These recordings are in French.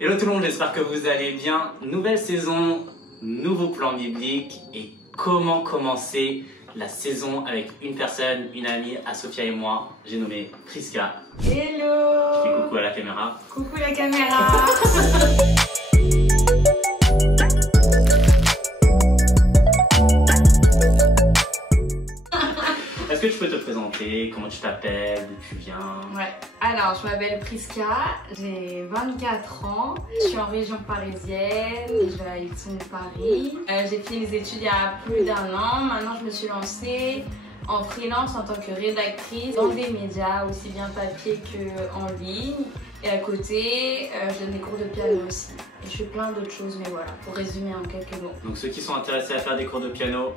Hello tout le monde, j'espère que vous allez bien. Nouvelle saison, nouveau plan biblique et comment commencer la saison avec une personne, une amie à Sophia et moi. J'ai nommé Priska. Hello! Je fais coucou à la caméra. Coucou la caméra! Est-ce que tu peux te présenter? Comment tu t'appelles? D'où tu viens? Ouais, alors je m'appelle Priska, j'ai 24 ans, je suis en région parisienne, je vais à Yvetot, Paris. J'ai fini les études il y a plus d'1 an, maintenant je me suis lancée en freelance en tant que rédactrice dans des médias, aussi bien papier qu'en ligne. Et à côté, je donne des cours de piano aussi. Et je fais plein d'autres choses, mais voilà, pour résumer en quelques mots. Donc ceux qui sont intéressés à faire des cours de piano,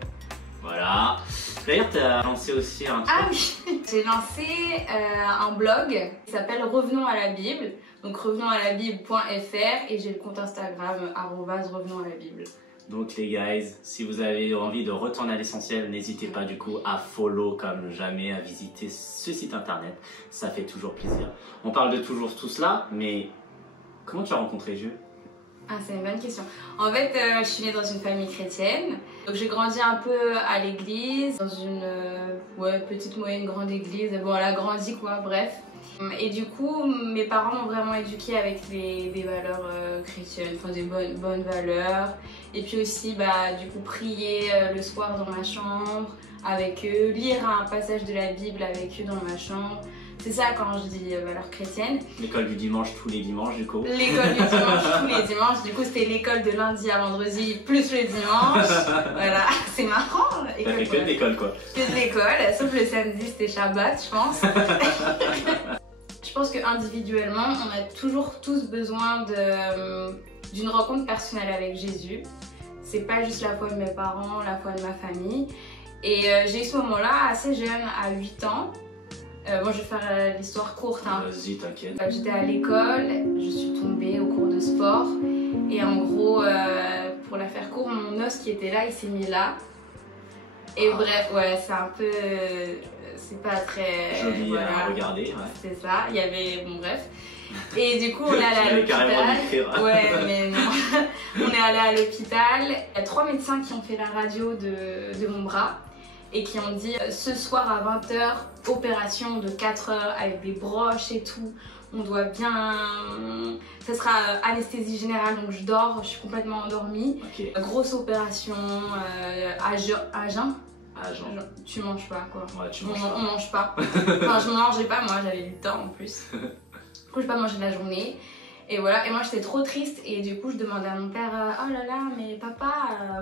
voilà. D'ailleurs, tu as lancé aussi un truc. Ah oui, j'ai lancé un blog qui s'appelle Revenons à la Bible. Donc revenonsalabible.fr et j'ai le compte Instagram @revenonsalabible. Donc les guys, si vous avez envie de retourner à l'essentiel, n'hésitez pas du coup à follow comme jamais, à visiter ce site internet. Ça fait toujours plaisir. On parle de toujours tout cela, mais comment tu as rencontré Dieu? Ah, c'est une bonne question. En fait, je suis née dans une famille chrétienne. Donc j'ai grandi un peu à l'église, dans une petite, moyenne, grande église. Bon, elle a grandi quoi, bref. Et du coup, mes parents m'ont vraiment éduquée avec des valeurs chrétiennes, enfin des bonnes valeurs. Et puis aussi, du coup, prier le soir dans ma chambre avec eux, lire un passage de la Bible avec eux dans ma chambre. C'est ça quand je dis valeurs chrétiennes. L'école du dimanche tous les dimanches du coup. L'école du dimanche tous les dimanches. Du coup, c'était l'école de lundi à vendredi plus le dimanche. Voilà, c'est marrant. T'as fait que de l'école quoi. Que de l'école, sauf le samedi, c'était Shabbat, je pense. Je pense qu'individuellement, on a toujours tous besoin d'une rencontre personnelle avec Jésus. C'est pas juste la foi de mes parents, la foi de ma famille. Et j'ai eu ce moment-là assez jeune, à 8 ans. Bon, je vais faire l'histoire courte. Hein. Vas-y, t'inquiète. J'étais à l'école, je suis tombée au cours de sport. Et en gros, pour la faire courte, mon os qui était là, il s'est mis là. Et bref, ouais, c'est un peu... c'est pas très... joli à regarder, ouais. C'est ça, il y avait... Bon, bref. Et du coup, on est allé à l'hôpital. Ouais, mais non. On est allé à l'hôpital. Il y a 3 médecins qui ont fait la radio de mon bras et qui ont dit ce soir à 20h, opération de 4 heures avec des broches et tout. On doit bien... Ça sera anesthésie générale, donc je dors, je suis complètement endormie. Okay. Grosse opération à jeun. Ah, genre. Tu manges pas quoi. Ouais, tu manges pas. On mange pas. Enfin, je mangeais pas, moi j'avais du temps en plus. Du coup, je n'ai pas mangé de la journée. Et voilà, et moi j'étais trop triste. Et du coup, je demandais à mon père oh là là, mais papa,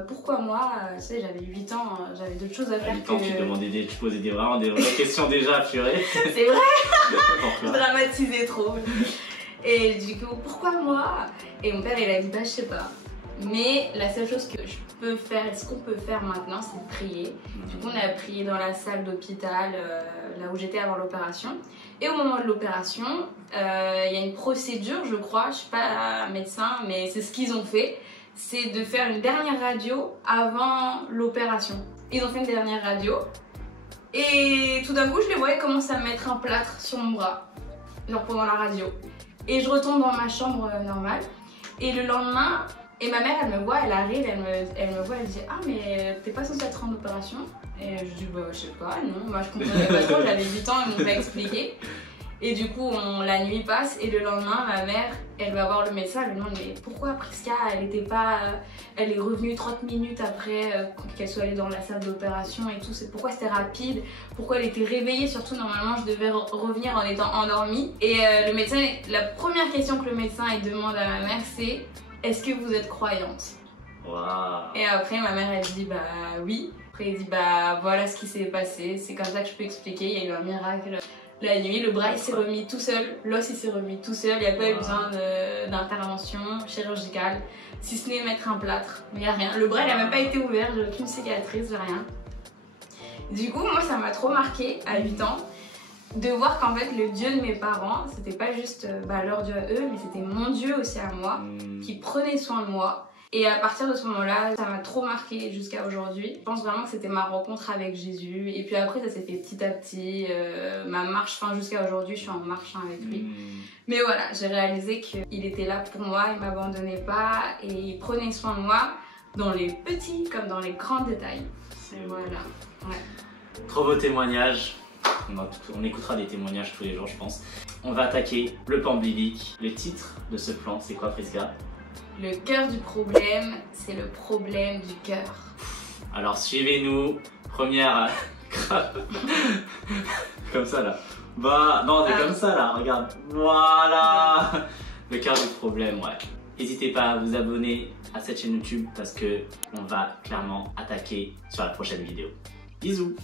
pourquoi moi? Tu sais, j'avais 8 ans, j'avais d'autres choses à faire. À 8 ans, tu posais vraiment des vraies questions déjà, purée. C'est vrai. Je dramatisais trop. Et du coup, pourquoi moi? Et mon père, il a dit je sais pas. Mais la seule chose que je peux faire, et ce qu'on peut faire maintenant, c'est de prier. Du coup, on a prié dans la salle d'hôpital, là où j'étais avant l'opération. Et au moment de l'opération, il y a une procédure, je crois, je suis pas médecin, mais c'est ce qu'ils ont fait, c'est de faire une dernière radio avant l'opération. Ils ont fait une dernière radio, et tout d'un coup, je les voyais commencer à mettre un plâtre sur mon bras, genre pendant la radio. Et je retourne dans ma chambre normale, et le lendemain, et ma mère, elle me voit, elle arrive, elle me voit, elle dit ah mais t'es pas censée être en opération? Et je dis je sais pas, non, moi je comprenais pas trop, j'avais 8 ans, ils m'ont pas expliqué. Et du coup la nuit passe et le lendemain ma mère, elle va voir le médecin, elle lui demande mais pourquoi Priska elle est revenue 30 minutes après qu'elle soit allée dans la salle d'opération et tout, pourquoi c'était rapide, pourquoi elle était réveillée, surtout normalement je devais revenir en étant endormie. Et le médecin, la première question que le médecin demande à ma mère c'est est-ce que vous êtes croyante? Wow. Et après ma mère elle dit oui. Après il dit voilà ce qui s'est passé, c'est comme ça que je peux expliquer, il y a eu un miracle. La nuit, le bras il s'est remis tout seul, l'os il s'est remis tout seul, il n'y a pas eu besoin d'intervention chirurgicale, si ce n'est mettre un plâtre, mais il n'y a rien. Le bras il n'a même pas été ouvert, j'ai aucune cicatrice, j'ai rien. Du coup moi ça m'a trop marqué à 8 ans. De voir qu'en fait le Dieu de mes parents, c'était pas juste leur Dieu à eux, mais c'était mon Dieu aussi à moi, qui prenait soin de moi Et à partir de ce moment-là, ça m'a trop marqué jusqu'à aujourd'hui. Je pense vraiment que c'était ma rencontre avec Jésus. Et puis après, ça s'est fait petit à petit. Ma marche, jusqu'à aujourd'hui, je suis en marche avec lui. Mais voilà, j'ai réalisé qu'il était là pour moi, il m'abandonnait pas et il prenait soin de moi dans les petits comme dans les grands détails. Voilà. Ouais. Trop beau témoignage. On écoutera des témoignages tous les jours, je pense. On va attaquer le plan biblique. Le titre de ce plan, c'est quoi, Prisca? Le cœur du problème, c'est le problème du cœur. Alors suivez-nous. Première... Comme ça là. Bah non, c'est comme ça là, regarde. Voilà. Le cœur du problème, ouais. N'hésitez pas à vous abonner à cette chaîne YouTube parce que on va clairement attaquer sur la prochaine vidéo. Bisous.